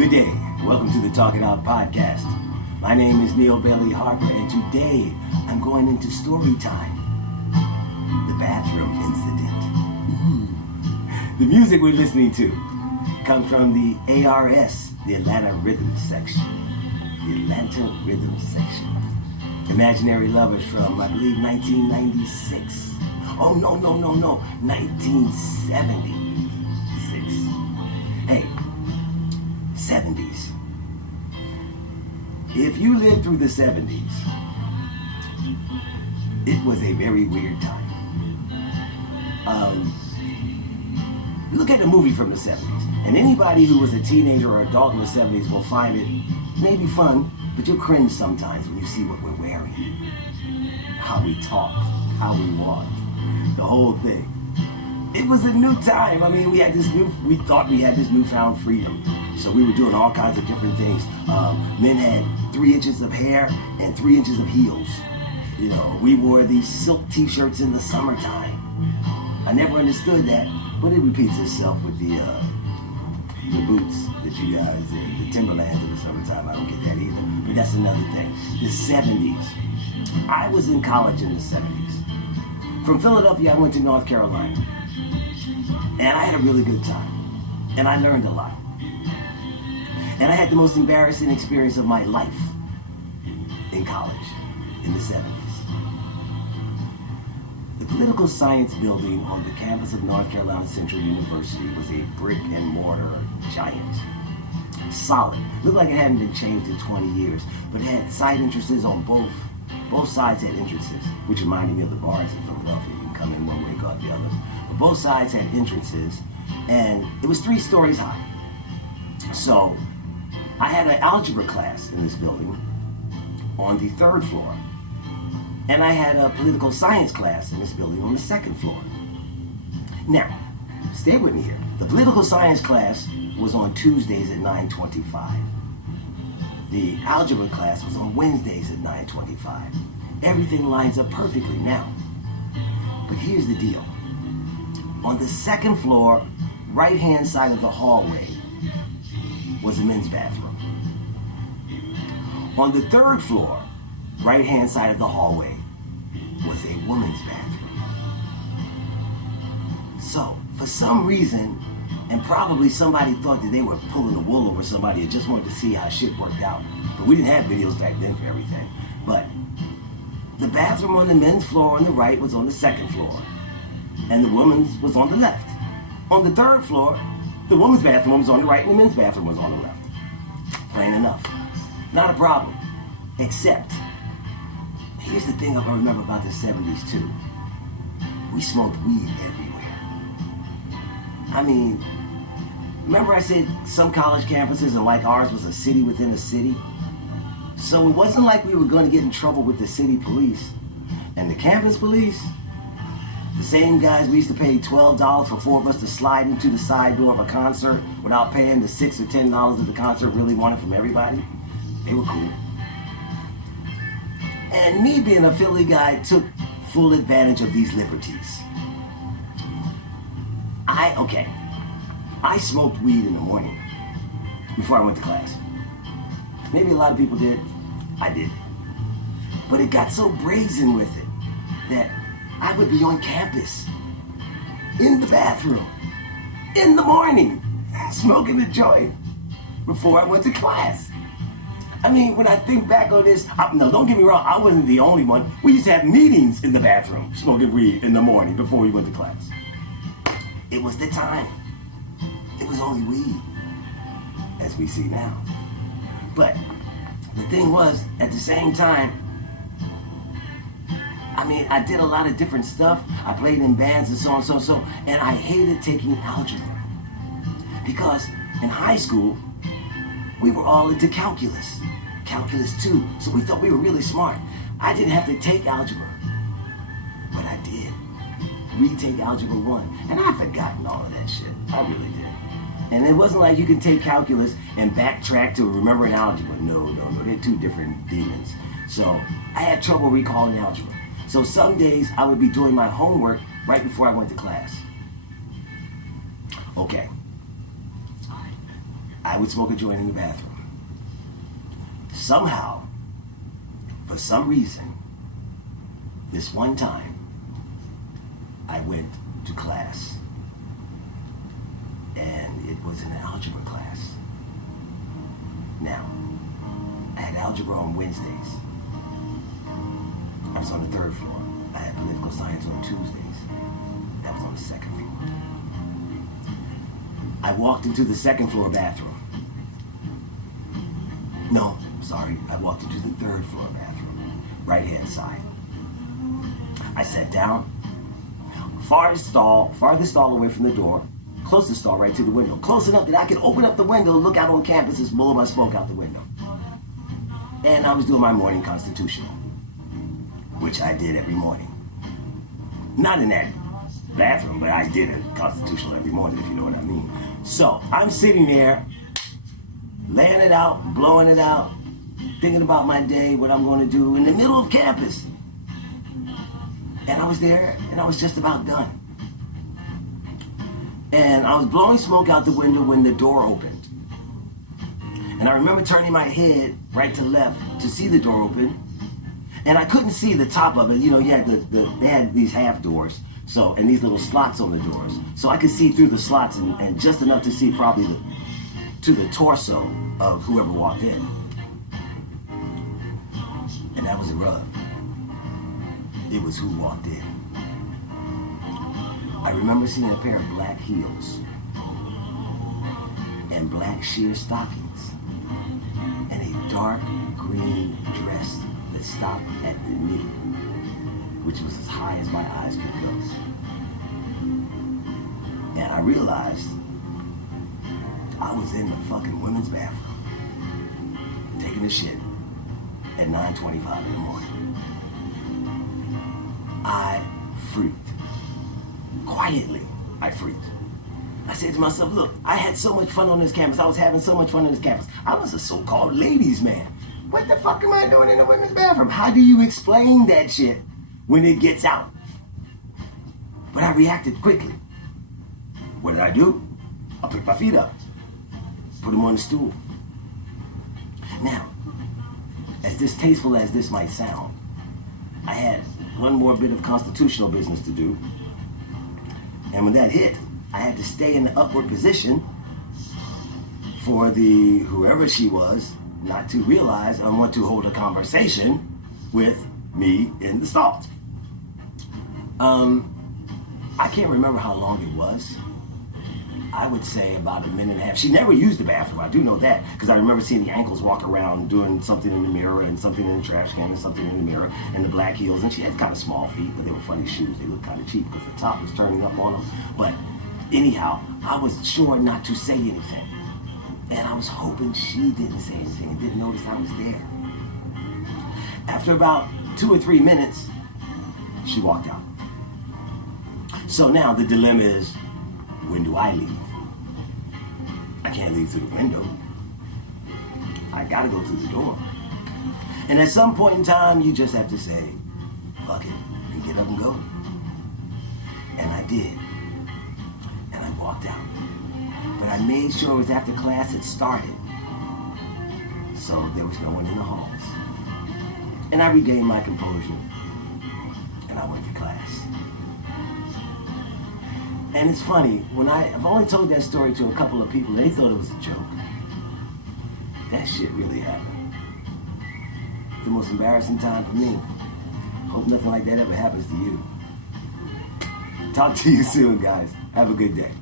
Good day. Welcome to the Talk It Out podcast. My name is Neal Bailey-Harper, and today I'm going into story time. The bathroom incident. The music we're listening to comes from the ARS, the Atlanta Rhythm Section. The Atlanta Rhythm Section. Imaginary Lovers from, I believe, 1996. Oh, no, 1976. Hey, 70s. If you lived through the 70s, it was a very weird time. Look at a movie from the 70s, and anybody who was a teenager or adult in the 70s will find it maybe fun, but you'll cringe sometimes when you see what we're wearing, how we talked, how we walked, the whole thing. It was a new time. I mean, we thought we had this newfound freedom. So we were doing all kinds of different things. Men had 3 inches of hair and 3 inches of heels. You know, we wore these silk t-shirts in the summertime. I never understood that, but it repeats itself with the boots that you guys, the Timberlands in the summertime. I don't get that either, but that's another thing. The 70s. I was in college in the 70s. From Philadelphia, I went to North Carolina. And I had a really good time. And I learned a lot. And I had the most embarrassing experience of my life in college in the 70s. The political science building on the campus of North Carolina Central University was a brick and mortar giant. Solid. Looked like it hadn't been changed in 20 years, but it had side entrances on both. Both sides had entrances, which reminded me of the bars in Philadelphia. You can come in one way, go out the other. But both sides had entrances, and it was 3 stories high. So I had an algebra class in this building on the 3rd floor, and I had a political science class in this building on the 2nd floor. Now, stay with me here. The political science class was on Tuesdays at 9:25. The algebra class was on Wednesdays at 9:25. Everything lines up perfectly now. But here's the deal. On the 2nd floor, right-hand side of the hallway, was a men's bathroom. On the 3rd floor, right-hand side of the hallway, was a woman's bathroom. So, for some reason, and probably somebody thought that they were pulling the wool over somebody and just wanted to see how shit worked out. But we didn't have videos back then for everything. But the bathroom on the men's floor on the right was on the 2nd floor, and the woman's was on the left. On the 3rd floor, the woman's bathroom was on the right and the men's bathroom was on the left. Plain enough. Not a problem. Except, here's the thing I remember about the 70s too. We smoked weed everywhere. I mean, remember I said some college campuses and like ours was a city within a city? So it wasn't like we were going to get in trouble with the city police. And the campus police, the same guys we used to pay $12 for 4 of us to slide into the side door of a concert without paying the $6 or $10 that the concert really wanted from everybody, they were cool. And me being a Philly guy took full advantage of these liberties. I smoked weed in the morning before I went to class. Maybe a lot of people did. I did. But it got so brazen with it that I would be on campus, in the bathroom, in the morning, smoking the joint before I went to class. I mean, when I think back on this, no, don't get me wrong, I wasn't the only one. We used to have meetings in the bathroom, smoking weed in the morning before we went to class. It was the time. It was only weed, as we see now. But the thing was, at the same time, I mean, I did a lot of different stuff. I played in bands and so on, and I hated taking algebra. Because in high school, we were all into calculus. Calculus 2. So we thought we were really smart. I didn't have to take algebra. But I did. Retake algebra 1. And I've forgotten all of that shit. I really did. And it wasn't like you can take calculus and backtrack to remembering algebra. No. They're 2 different demons. So I had trouble recalling algebra. So some days I would be doing my homework right before I went to class. Okay. I would smoke a joint in the bathroom. Somehow, for some reason, this one time, I went to class, and it was an algebra class. Now, I had algebra on Wednesdays. I was on the 3rd floor. I had political science on Tuesdays. That was on the 2nd floor. I walked into the 2nd floor bathroom. No, sorry, I walked into the 3rd floor bathroom, right-hand side. I sat down, farthest stall away from the door, closest stall right to the window, close enough that I could open up the window, look out on campus, and blow my smoke out the window. And I was doing my morning constitutional, which I did every morning. Not in that bathroom, but I did a constitutional every morning, if you know what I mean. So I'm sitting there, laying it out, blowing it out, thinking about my day, what I'm going to do in the middle of campus. And I was there, and I was just about done. And I was blowing smoke out the window when the door opened. And I remember turning my head right to left to see the door open. And I couldn't see the top of it. You know, they had these half doors, and these little slots on the doors. So I could see through the slots and just enough to see probably to the torso of whoever walked in. And that was a rub. It was who walked in. I remember seeing a pair of black heels and black sheer stockings and a dark green dress that stopped at the knee, which was as high as my eyes could go. And I realized I was in the fucking women's bathroom, taking a shit at 9:25 in the morning. I freaked. Quietly, I freaked. I said to myself, look, I had so much fun on this campus. I was having so much fun on this campus. I was a so-called ladies' man. What the fuck am I doing in the women's bathroom? How do you explain that shit when it gets out? But I reacted quickly. What did I do? I picked my feet up, put them on the stool. Now, as distasteful as this might sound, I had one more bit of constitutional business to do. And when that hit, I had to stay in the upward position for whoever she was not to realize I want to hold a conversation with me in the stall. I can't remember how long it was. I would say about a minute and a half. She never used the bathroom. I do know that because I remember seeing the ankles walk around doing something in the mirror and something in the trash can and something in the mirror and the black heels. And she had kind of small feet, but they were funny shoes. They looked kind of cheap because the top was turning up on them. But anyhow, I was sure not to say anything. And I was hoping she didn't say anything and didn't notice I was there. After about 2 or 3 minutes, she walked out. So now the dilemma is, when do I leave? I can't leave through the window. I gotta go through the door. And at some point in time, you just have to say, fuck it, and get up and go. And I did. And I walked out. But I made sure it was after class had started. So there was no one in the halls. And I regained my composure. And I went to class. And it's funny, I've only told that story to a couple of people, and they thought it was a joke. That shit really happened. The most embarrassing time for me. Hope nothing like that ever happens to you. Talk to you soon, guys. Have a good day.